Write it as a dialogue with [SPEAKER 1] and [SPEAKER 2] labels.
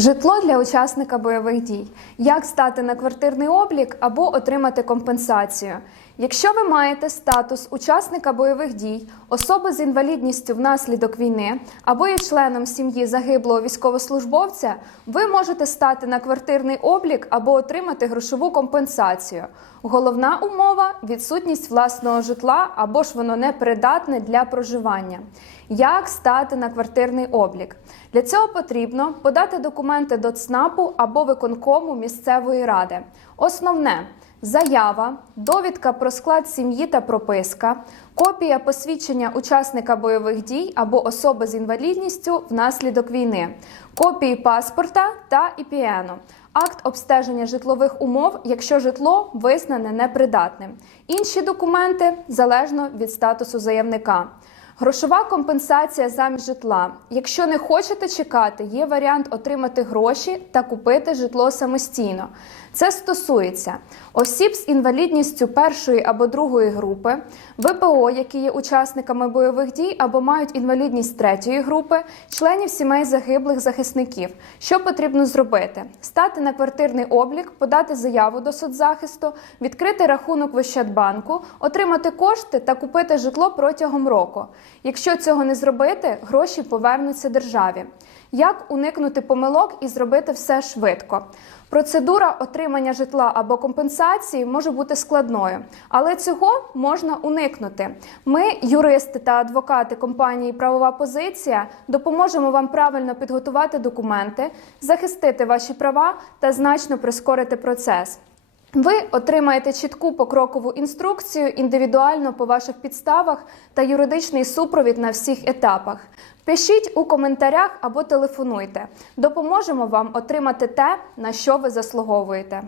[SPEAKER 1] Житло для учасника бойових дій. Як стати на квартирний облік або отримати компенсацію. Якщо ви маєте статус учасника бойових дій, особи з інвалідністю внаслідок війни або є членом сім'ї загиблого військовослужбовця, ви можете стати на квартирний облік або отримати грошову компенсацію. Головна умова відсутність власного житла або ж воно непридатне для проживання. Як стати на квартирний облік? Для цього потрібно подати документи до ЦНАПу або виконкому місцевої ради. Основне заява, довідка про склад сім'ї та прописка, копія посвідчення учасника бойових дій або особи з інвалідністю внаслідок війни, копії паспорта та ІПНу. Акт обстеження житлових умов, якщо житло визнане непридатним. Інші документи залежно від статусу заявника. Грошова компенсація замість житла. Якщо не хочете чекати, є варіант отримати гроші та купити житло самостійно. Це стосується осіб з інвалідністю першої або другої групи, ВПО, які є учасниками бойових дій або мають інвалідність третьої групи, членів сімей загиблих захисників. Що потрібно зробити? Стати на квартирний облік, подати заяву до соцзахисту, відкрити рахунок в Ощадбанку, отримати кошти та купити житло протягом року. Якщо цього не зробити, гроші повернуться державі. Як уникнути помилок і зробити все швидко? Процедура отримання житла або компенсації може бути складною, але цього можна уникнути. Ми, юристи та адвокати компанії Правова позиція, допоможемо вам правильно підготувати документи, захистити ваші права та значно прискорити процес. Ви отримаєте чітку покрокову інструкцію індивідуально по ваших підставах та юридичний супровід на всіх етапах. Пишіть у коментарях або телефонуйте. Допоможемо вам отримати те, на що ви заслуговуєте.